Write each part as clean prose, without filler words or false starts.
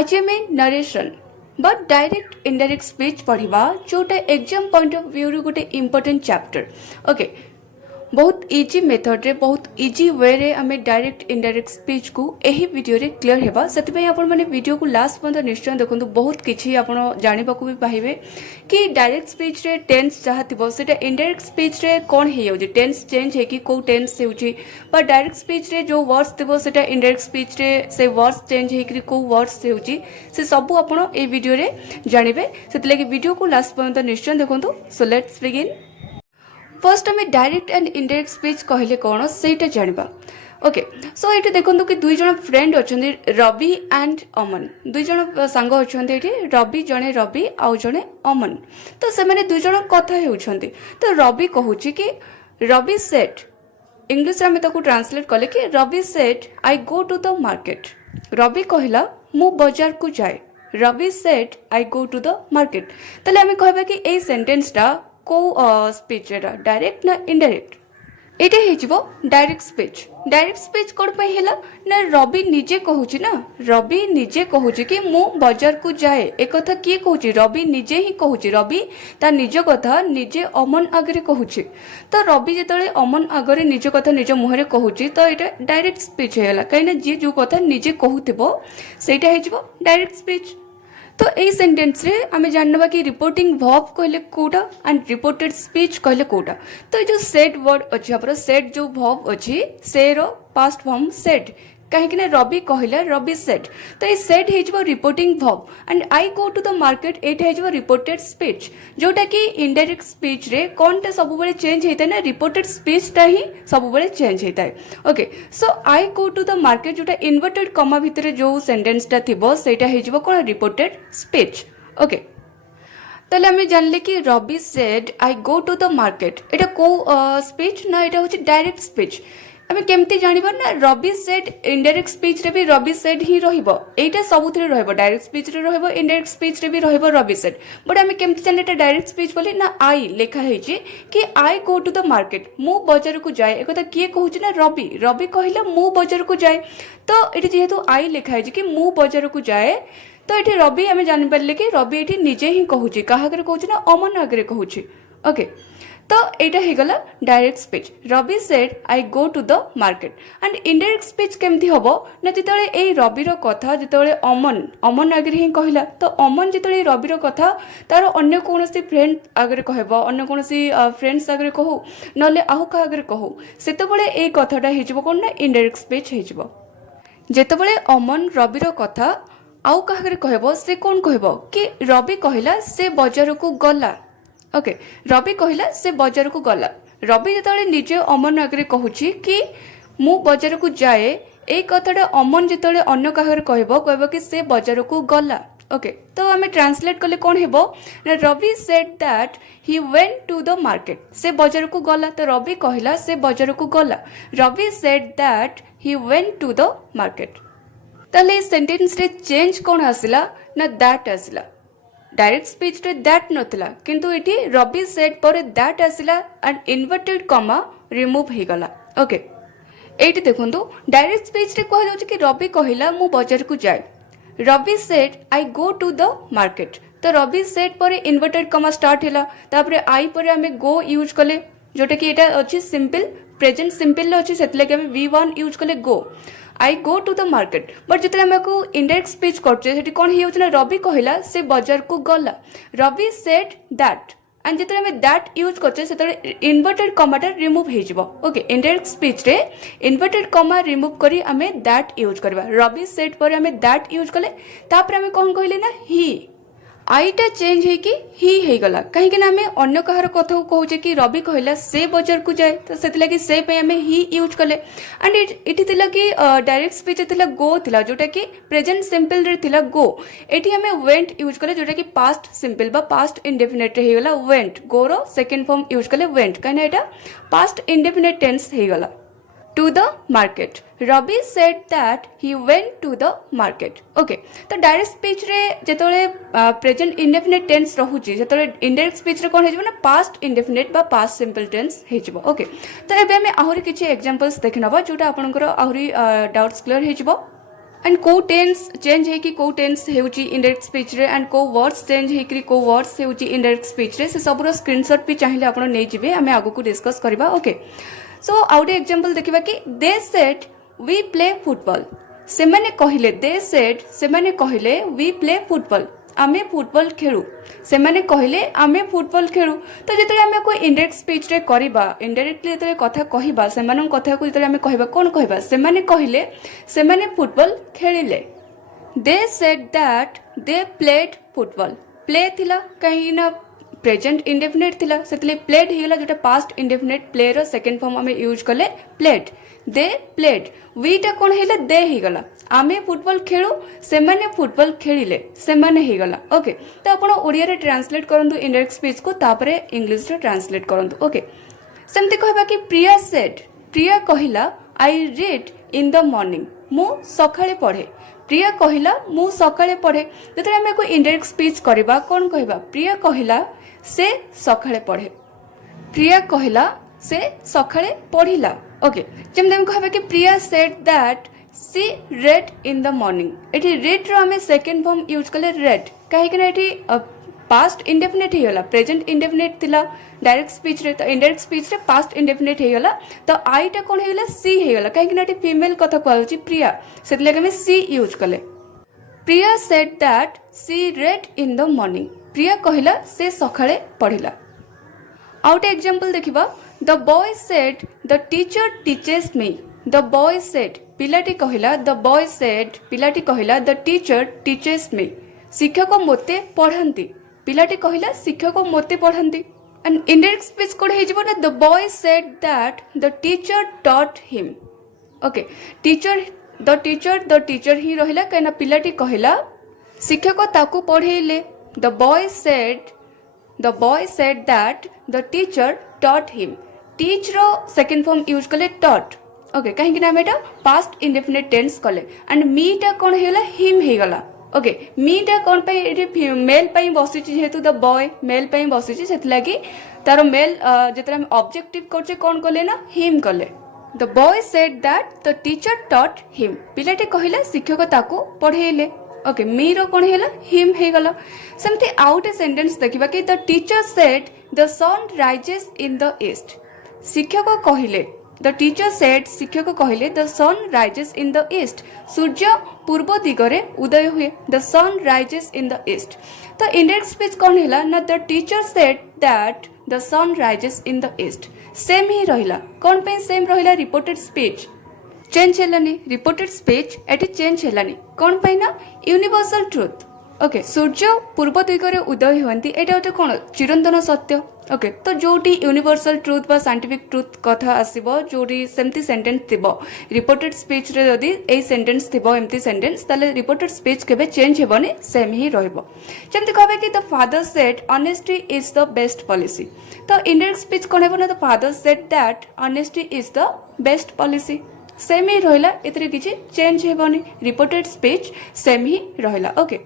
आज आम narration but direct indirect speech पढ़ा जोटा एग्जाम पॉइंट ऑफ व्यू रू गोटे इंपोर्टेंट चैप्टर ओके बहुत इजी मेथड रे बहुत इजी वे रे आम डायरेक्ट इनडायरेक्ट स्पीच को यही वीडियो रे क्लियर हेबा से आपण माने वीडियो को लास्ट पर्यंत निश्चय देखंतु बहुत किछि आपण जानिबा को भी पाइबे कि डायरेक्ट स्पीच रे टेंस जहाँ थिबो सेटा इनडायरेक्ट स्पीच रे कोन हे जाउछि टेंस चेंज हे कि को टेंस हेउछि पर डायरेक्ट स्पीच रे जो वर्ड्स थिबो सेटा इनडायरेक्ट स्पीच रे से वर्ड्स चेंज हे कि को वर्ड्स हेउछि से सब आपण ए वीडियो रे जानिबे सेति लागि वीडियो को लास्ट पर्यंत निश्चय देखंतु सो लेट्स बिगिन फर्स्ट आम डायरेक्ट एंड इनडायरेक्ट स्पीच कहले कौन से जाना ओके सो ये देखो कि दुई जन फ्रेंड अच्छा रवि एंड अमन दुई जन सांग अच्छा रवि जड़े रवि आउ जड़े अमन तो से मैंने दुई जन कथा होती तो रवि कहूँ कि रवि सेट इंग्लिश में ट्रांसलेट कले कि Ravi said I go to the market Ravi कहला मु बाजार को जाए Ravi said I go to the market ताले आम कहबा कि ए सेंटेंसटा को स्पीच डायरेक्ट ना इनडायरेक्ट ये डायरेक्ट स्पीच कौन है ना रवि निजे कहूँ ना रवि निजे कहूँ कि मु बाजार को जाए एक कथा किए कहूँ रवि निजे ही कहूँ रवि ता निज कथा निजे अमन आगे कहूँ तो रवि जिते अमन आगे निज कथा निज मुहर कहूँ तो ये डायरेक्ट स्पीच है कहीं जी जो कथा निजे कहूब से डायरेक्ट स्पीच तो यही सेंटेंस रे आम जानवा कि रिपोर्टिंग वर्ब कहले कोटा एंड रिपोर्टेड स्पीच कहले कोटा तो ये जो सेड वर्ड अच्छी आप सेड जो वर्ब अच्छी से रो पास्ट फॉर्म सेड कहीं रवि कहला रवि सेड तो ये सेड हो reporting verb and I go to the market ये हो रिपोर्टेड स्पीच जोटा कि इनडायरेक्ट स्पीच रे कौन टा सब बेले चेंज होता है ना रिपोर्टेड स्पीच टा ही सब बेले चेंज होता है okay so I go to the market जोटा इनवर्टेड कमा भितर जो सेंटेंस टा थिबो सेटा हो कौन रिपोर्टेड स्पीच ओके ताले आम जानले कि Ravi said I go to the market एटा को स्पीच ना एटा होची डायरेक्ट स्पीच आम केमती जानिबा ना रवि सेड इनडायरेक्ट स्पीच रे भी रवि सेड ही रहिबो एटा सबुथरे रहिबो डायरेक्ट स्पीच रे रहिबो इनडायरेक्ट स्पीच रे भी रहिबो रवि सेड बट आम केमती जानले एटा डायरेक्ट स्पीच बोली ना आई लिखा हेची कि आई गो टू द मार्केट मु बाजार को जाए एकथा किए कहूची ना रवि रवि कहिला मु बाजार को जाए तो एटी जेहेतु आई लिखा हेची कि मु बाजार को जाए तो ये रवि आम जानी पारे कि रवि ये निजे ही कहूँ क्या कहूँ ना अमन आगे कहूँ ओके तो यहाँ हो गला direct speech Ravi said I go to the market and indirect speech केमती हम ना जो रविर कथा जो अमन आगे ही कहला तो अमन जो रविर कथा तार अन्य कौन फ्रेंड आगे कह अन्य कौन फ्रेंड्स आगे कहू ना आहु क्या आगे कहू से कथाटा हो कौन ना इनडायरेक्ट स्पीच हो जितेबाला अमन रविर कथा आउ क्या कहब से कौन कहब कि रवि कहला से बाजार को गला ओके रवि कहला से बाजार को गला रवि जो निजे अमन आगे कहूँ कि मु बाजार को जाए ये कथाटा अमन जो अन्य क्या कहब कि से बाजार को गला ओके तो आम ट्रांसलेट कले कौन हेबो ना Ravi said that he went to the market से बाजार को गला तो रवि कहला से बाजार को गला Ravi said that he went to the market ताले सेंटेंस रे चेंज कौन आसिला ना दैट आसिला डायरेक्ट स्पीच रे दैट नथिला किंतु इठी रवि सेड पर दैट आसिला एंड इन्वर्टेड कमा रिमूव हे गला ओके एठी देखंतु डायरेक्ट स्पीच रे कह जाउछि कि रवि कहिला मु बाजार को जाए Ravi said I go to the market तो रवि सेड पर इन्वर्टेड कमा स्टार्ट हैला तापरे आई पर हमें गो यूज कले जोटा कि एटा अछि सिंपल प्रेजेंट सिंपल अछि सेतले कि हमें V1 यूज कले go I go to the market but जिते आम को इनडायरेक्ट स्पीच करते कौन हो रवि कहला से बाजार को गला रवि सेड दैट एंड जिते आम दैट यूज करते इन्वर्टेड कमाटा रिमूव हो ओके इनडायरेक्ट स्पीच रे इन्वर्टेड कमा रिमूव करी आम दैट यूज करवा रवि सेड पर आम दैट यूज कले तापर आम कौन कहले ना ही आईटा चेंज होगी ही गला कहीं आम अन्य कहार कथा को कहूचे कि रवि कहला से बाजार को जाए तो से से पे आम ही यूज कले एंड इटी थिला कि डायरेक्ट स्पीच थिला गो थिला जोटा कि प्रेजेंट सिंपल रे थिला गो एटी आम वेंट यूज कले जोटा कि पास्ट सिंपल बा पास्ट इंडेफिनिट रे हेगला वेंट गो रो सेकंड फॉर्म यूज कले वेंट कहीं एटा पास्ट इंडेफिनिट टेंस हेगला to the market Ravi said that he went to the market okay तो डायरेक्ट स्पीच रे जेतोले प्रेजेंट इंडेफिनिट टेंस रहुची जेतोले इनडायरेक्ट स्पीच रे कोन हेजबो ना पास्ट इंडेफिनिट बा पास्ट सिंपल टेंस हेजबो ओके तो एबे हमें आहुरी किछि एग्जांपल्स देखनबा जोटा आपनकर आहुरी डाउट्स क्लियर हेजबो एंड को टेन्स चेंज होगी को टेन्स होची इनडायरेक्ट स्पीच रे एंड को वर्ड्स चेंज होकरी को वर्ड्स होची इनडायरेक्ट स्पीच रे से सबरो स्क्रीनशॉट भी चाहिए आपण नै जिवे आमे आगु को डिस्कस करबा ओके सो आउटे एग्जांपल देखिबा कि they said we play football से माने कहिले दे सेड से माने कहिले वी प्ले फुटबॉल आमे फुटबॉल खेलु से माने कहिले आमे फुटबॉल खेलु तो जेतले आमे कोई इनडायरेक्ट स्पीच रे करबा इनडायरेक्टली जेतले कथा कहिबा से मानन कथा को जेतले आमे कहिबा कोन कहिबा से माने कहिले से माने फुटबॉल खेलिले they said that they played football play थिला कहीं ना प्रेजेंट इंडेफिनिट थिला सेतले प्लेड हिला जोटा पास्ट इंडेफिनिट प्ले रो सेकंड फॉर्म आमे यूज करले प्लेड दे प्लेड वीटा कोन हेले दे ही गला आमे फुटबॉल खेलु से माने फुटबॉल खेलिले से माने ही गला ओके तो आपण ओडिया रे ट्रांसलेट करंतु इनडायरेक्ट स्पीच को तापरे इंग्लिश रे ट्रांसलेट करंतु ओके सेमति कहबा कि प्रिया सेड प्रिया कहिला I read in the morning मु सखाळे पढे प्रिया कहिला मु सखाळे पढे जेतले आमे को इनडायरेक्ट स्पीच करबा कोन कहबा प्रिया कहिला से सखाळे पढे प्रिया कहिला से सखाळे पढिला ओके जेमते हम कहबा कि Priya said that she read in the morning एठी रेड रो हमें सेकंड फॉर्म यूज करले रेड काहे कि एठी पास्ट इंडेफिनिट हे होला प्रेजेंट इंडेफिनिट थिला डायरेक्ट स्पीच रे तो इनडायरेक्ट स्पीच रे पास्ट इंडेफिनिट हे होला तो आई टा कोन हे होला सी हे होला काहे कि एठी फीमेल कथा कहउची प्रिया सेतले हमें सी यूज करले Priya said that she read in the morning Priya कहिला से सखाळे पढिला आउट एग्जांपल देखिबा the boy said the teacher teaches me the boy said पिलाटी कहिला द बॉय सेड पिलाटी कहिला द टीचर टीचेस मी शिक्षक मोते पढ़ांती पिलाटी कहिला शिक्षक मोते पढ़ांती एंड इनडायरेक्ट स्पीच कोड हे जिवो ना the boy said that the teacher taught him okay the teacher ही रहिला काना पिलाटी कहिला शिक्षक ताकू पढ़ेले the boy said that the teacher taught him teach रो सेकंड फॉर्म यूज करले टॉट ओके कहीं ना एटा पास्ट इंडेफिनिट टेंस कले एंड मी टा कोन हेला हिम हे गला ओके मी टा कोन पे एटी मेल पई बसिची जेहेतु द बॉय मेल पई बसिची सेतलागी तारो मेल जेतरा हम ऑब्जेक्टिव करचे कोन कले ना हिम कले the boy said that the teacher taught him पिलाटे कहिला शिक्षक ताको पढेले ओके मी रो कोन हेला हिम हे गला समथि आउट ए सेंटेंस देखिबा कि the teacher said the sun rises in the east शिक्षक कहिले द टीचर सेड शिक्षक कहिले the sun rises in the east सूर्य पूर्व दिगरे उदय हुए the sun rises in the east तो इनडायरेक्ट स्पीच कौन हैला ना the teacher said that the sun rises in the east same ही रहिला कौन पे सेम रहिला रिपोर्टेड स्पीच चेंज हेलानी रिपोर्टेड स्पीच एटी चेंज हेलानी कौन पे ना यूनिवर्सल ट्रुथ ओके सूर्य पूर्व दिगरे उदय हुअंती एटा गोटे कौन चिरंतन सत्य ओके तो जोटी यूनिवर्सल ट्रुथ बा साइंटिफिक ट्रुथ कथा आसीबो जोटी सेमती सेंटेंस थिबो रिपोर्टेड स्पीच रे जदी ए सेंटेंस थिबो एमती सेंटेंस ताले रिपोर्टेड स्पीच केबे चेंज हेबोनी सेम ही रहइबो जेमती कहबे कि the father said honesty is the best policy तो इनडायरेक्ट स्पीच कोन हेबो ना the father said that honesty is the best policy same ही रहिला एतरे किछि चेंज हेबोनी रिपोर्टेड स्पीच सेम ही रहिला ओके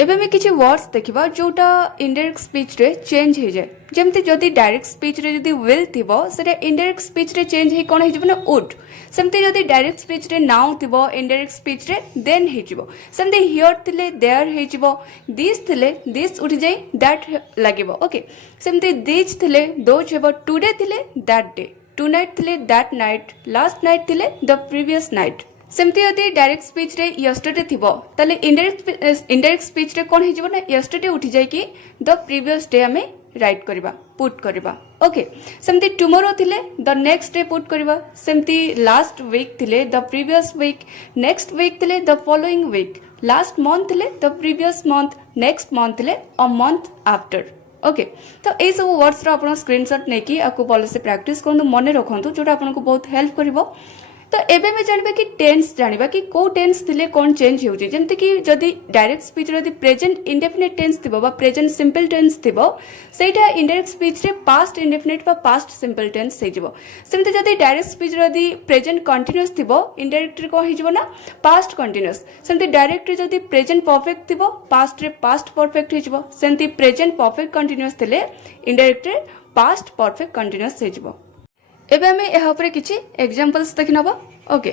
एबे में किछि वर्ड्स देखिबा जोटा इनडायरेक्ट स्पीच रे चेंज हे जाय जेमति जदी डायरेक्ट स्पीच रे जदी विल थिबो सेटा इनडायरेक्ट स्पीच रे चेंज हे कोन हे जिवो ना वुड सेमति जदी डायरेक्ट स्पीच रे नाउ थिबो इनडायरेक्ट स्पीच रे देन हे जिवो सेमति हियर थिले देयर हे जिवो दिस थिले दिस उठी जाय दैट लागिवो ओके सेमति दिस थिले दोज हेबो टुडे थिले दैट डे टुनाइट थिले दैट नाइट लास्ट नाइट थिले द प्रीवियस नाइट सेमती यदि डायरेक्ट स्पीच रे यस्टरडे थिबो ताले इनडायरेक्ट स्पीच रे कोन हे जिवो ना यस्टरडे उठी जाय कि द प्रीवियस डे हमें राइट करबा पुट करबा ओके सेमती टुमारो थिले द नेक्स्ट डे पुट करबा सेमती लास्ट वीक थिले the previous week next week थिले the following week last month थिले the previous month next month थिले अ मंथ आफ्टर ओके तो ए सब वर्ड्स रो आपण स्क्रीनशॉट नेकी आकु भलसे प्रैक्टिस करनु मने रखंतु जोटा आपनको बहुत हेल्प करबो तो एबे में जानबे कि टेंस जानिबा कि को टेंस थिले कोन चेंज होउची जेमति कि जदी डायरेक्ट स्पीच रे प्रेजेंट इंडेफिनिट टेंस थिबो बा प्रेजेंट सिंपल टेंस थिबो सेटा इनडायरेक्ट स्पीच रे पास्ट इंडेफिनिट बा पास्ट सिंपल टेंस हे जिवो सेमति जदी डायरेक्ट स्पीच रे प्रेजेंट कंटीन्यूअस थिबो इनडायरेक्ट रे को हे जिवो ना पास्ट कंटीन्यूअस सेमति डायरेक्ट रे जदी प्रेजेंट परफेक्ट थिबो पास्ट रे पास्ट परफेक्ट हे जिवो सेमति प्रेजेंट परफेक्ट कंटीन्यूअस थिले इनडायरेक्ट रे पास्ट परफेक्ट कंटीन्यूअस हे जिवो एबे हमें यहाँ पर किछि एग्जांपल्स देखि नबो ओके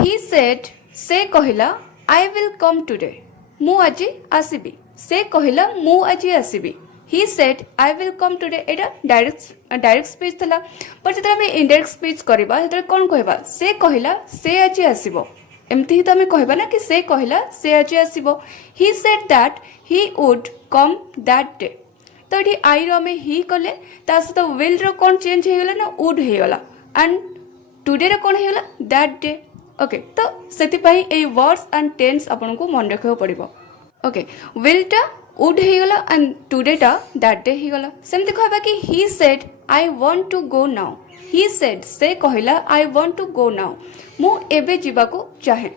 ही सेड से कहला आई विल कम टुडे मु आज आसीबी से कहला मु आज आसीबी he said I will come today एटा डायरेक्ट स्पीच थला पर जतरा हम इनडायरेक्ट स्पीच करबा जतरा कोन कहबा से कहला से आज आसीबो एमती ही तो हमें कहबा ना कि से कहला से आज आसीबो he said that he would come that day तो ये आई रो में ही कले ता सहित विल रो कोन चेंज हे गला ना वुड हे गला एंड टुडे रो कोन हे गला दैट डे ओके तो सेति पई ए वर्ड्स एंड टेंस आपन को मन रखियो पड़िबो ओके विल टा वुड हे गला एंड टुडे टा दैट डे हे गला सेमति कहबा कि he said I want to go now he said से कहला I want to go now मु एबे जीवा को चाहे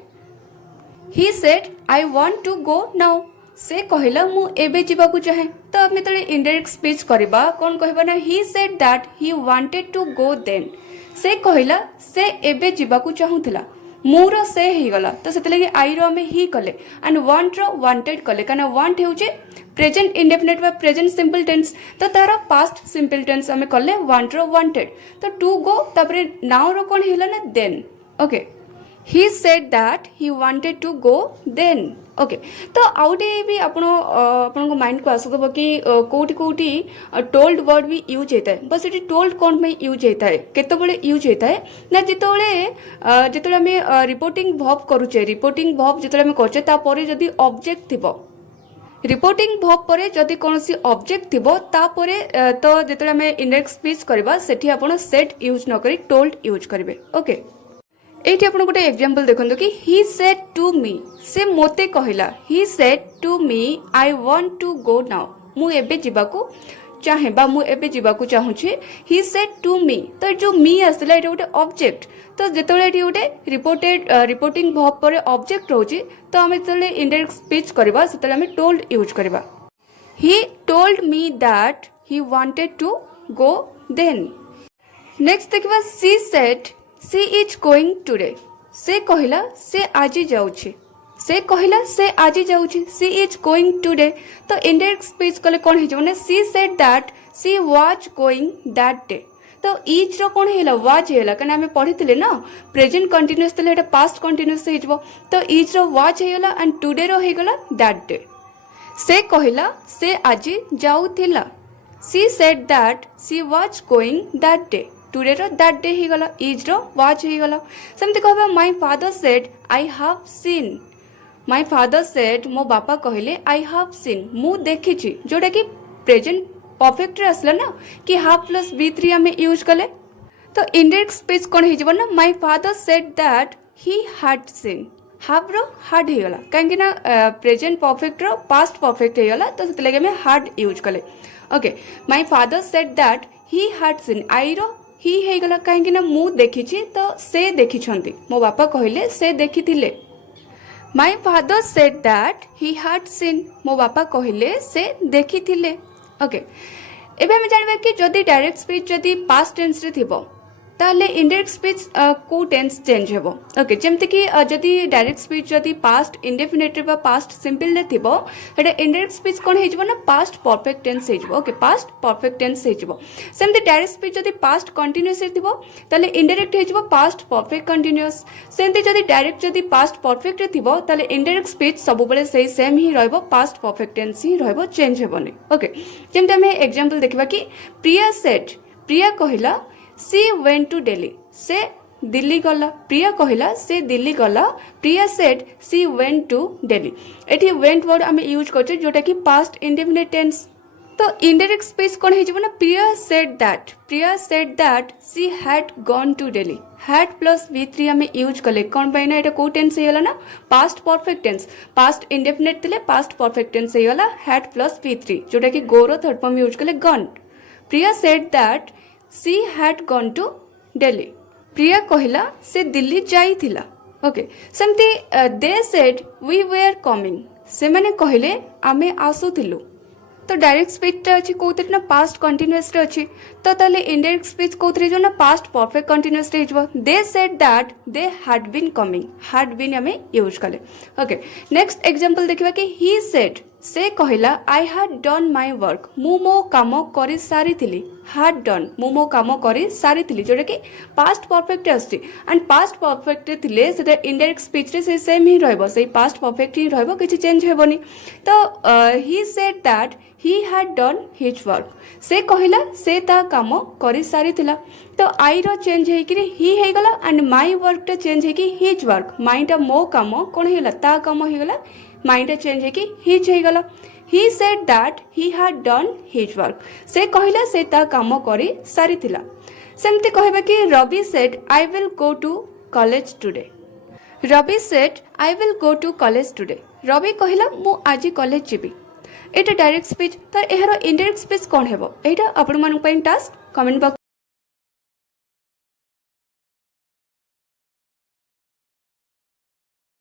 he said I want to go now से कहला मु एबे जीवा को चाहे तो आम तले इनडायरेक्ट स्पीच करबा कोन कहबा ना he said that he wanted to go then से कहला से एबे जीवा को चाहुथिला मुरो से ही गला तो सेते लगे आई रो में ही कले एंड वांट रो वांटेड कले काना वांट हेउचे प्रेजेंट इंडेफिनिट बा प्रेजेंट सिंपल टेंस तो तार पास्ट सिंपल टेंस हमें कले वांट रो वांटेड तो टू गो तापरे नाउ रो कोन हिला ना then okay he said that he wanted to go then okay तो आउटे भी आपण माइंड को आसुदब कि कोठी कोठी टोल्ड वर्ड भी यूज होता है बस ये टोल्ड कौन में यूज होता है केतबले यूज होता है ना जितबले आम रिपोर्टिंग वर्ब करूचे रिपोर्टिंग वर्ब जितबले आम करछे तापरे जदी ऑब्जेक्ट थिबो रिपोर्टिंग वर्ब परे जदी कोनोसी ऑब्जेक्ट थिबो तापरे तो जितबले आम इनडायरेक्ट स्पीच करबा सेठी आपण सेड यूज न करी टोल्ड यूज करिवे ओके एठी आपण गोटे एग्जांपल देखंतु कि ही सेड टू मी से मोते कहला he said to me I want to go now मु एबे जिबाकू चाहे बा मु एबे जिबाकू चाहूची ही सेड टू मी तो जो मी आसला एटा गोटे ऑब्जेक्ट तो जेतले एठी गोटे रिपोर्टिंग वर्ब पर ऑब्जेक्ट रहउची तो हम जेतले इनडायरेक्ट स्पीच करबा सेतले हम टोल्ड यूज करबा he told me that he wanted to go then next देखबा she said she is going today से कहला से आज जाउची से कहला से आज जाउची सी इज गोइंग टुडे तो इनडायरेक्ट स्पीच कले कोन हे जने she said that she was going that day तो इज रो कोन हेला वाज हेला कने हमें पढितले ना प्रेजेंट कंटीन्यूअस तले एटा पास्ट कंटीन्यूअस हे जबो तो इज रो वाज हेला एंड टुडे रो हे गला दैट डे से कहला से आज जाउथिला she said that she was going that day today रो दैट डे ही गला इज रो वाज ही गला सेमति कहबा my father said I have seen my father said मो बापा कहले आई हैव सीन मु देखिछि जोटा कि प्रेजेंट परफेक्ट रे असला ना कि हैव प्लस v3 हमें यूज कले तो इनडायरेक्ट स्पीच कोन हे जबो ना my father said that he had seen have रो हैड ही गला काहे कि ना प्रेजेंट परफेक्ट रो पास्ट परफेक्ट हे गला तो सेते लगे में हैड यूज कले okay my father said that he had seen I रो ही हे गला काहे ना मु देखिछि तो से देखिछंती मो बापा कहले से देखिथिले my father said that he had seen मो बापा कहले से देखिथिले ओके एबे हम जानबा कि जदी डायरेक्ट स्पीच जदी पास्ट टेंस रे थिबो ताले इनडायरेक्ट स्पीच को टेंस चेंज हेबो ओके जेमति कि जदी डायरेक्ट स्पीच जदी पास्ट इंडेफिनिट बा पास्ट सिंपल रे थिबो एटा इनडायरेक्ट स्पीच कोन हे जबो ना पास्ट परफेक्ट टेंस हे जबो ओके पास्ट परफेक्ट टेंस हे जबो सेमति डायरेक्ट स्पीच जदी पास्ट कंटीन्यूअस रे थिबो ताले इनडायरेक्ट हे जबो पास्ट परफेक्ट कंटीन्यूअस सेमति जदी पास्ट परफेक्ट रे थिबो ताले इनडायरेक्ट स्पीच सब बेले सेही सेम ही रहबो पास्ट परफेक्ट टेंस ही रहबो चेंज हेबोनी ओके जेमति हम एग्जांपल देखबा कि प्रिया सेड प्रिया कहला सी वेंट टू दिल्ली से दिल्ली गला प्रिया कहला से दिल्ली गला Priya said she went to Delhi एठी वेंट वर्ड हम यूज करछे जोटा कि पास्ट इंडेफिनिट टेंस तो इनडायरेक्ट स्पीच कोन हे जबो ना Priya said that she had gone to Delhi had plus v3 हम यूज कले कोन पाइना एटा को टेंस हेला ना past perfect tense past indefinite तिले पास्ट परफेक्ट टेंस हेला हैड प्लस v3 जोटा कि गो रो थर्ड फॉर्म यूज कले gone Priya said that she had gone to Delhi Priya कहला से दिल्ली जाइथिला ओके सेमती they said we were coming से माने कहले आमे आसुथिलु तो डायरेक्ट स्पीच अच्छी कौन ना पास्ट कंटिन्यूअस अच्छी तो ताले इनडायरेक्ट स्पीच कौन जो ना past perfect continuous they said that they had been coming had been हमें यूज कले ओके नेक्स्ट एग्जांपल देखिबा कि ही सेड से कहला आई हाड डन माई वर्क मु मो काम कर सारी हाड डन मु मो काम कर सारी जोटा कि पास्ट परफेक्ट आसुची एंड पास्ट परफेक्ट थिले सेटा इनडायरेक्ट स्पीच रे से सेम ही रहबो से पास्ट परफेक्ट ही रहबो किछि चेंज हेबोनी तो he said that he had done his work से कहला से ता काम कर सारी तो आई रो चेंज हेकि ही हेगला एंड माई वर्क टा चेंज हेकि हिज वर्क माई टा मो काम कोन हेगला ता काम हेगला माइंड चेंज है कि हिज हो गला ही said that he had done his work से कहला से ता काम करी सारी थिला सेमती कहबा कि Ravi said I will go to college today Ravi said I will go to college today Ravi कहला मु आज कॉलेज जीबी एटा डायरेक्ट स्पीच तर एहरो इनडायरेक्ट स्पीच कोन हेबो एटा आपण मन पई टास्क कमेंट बॉक्स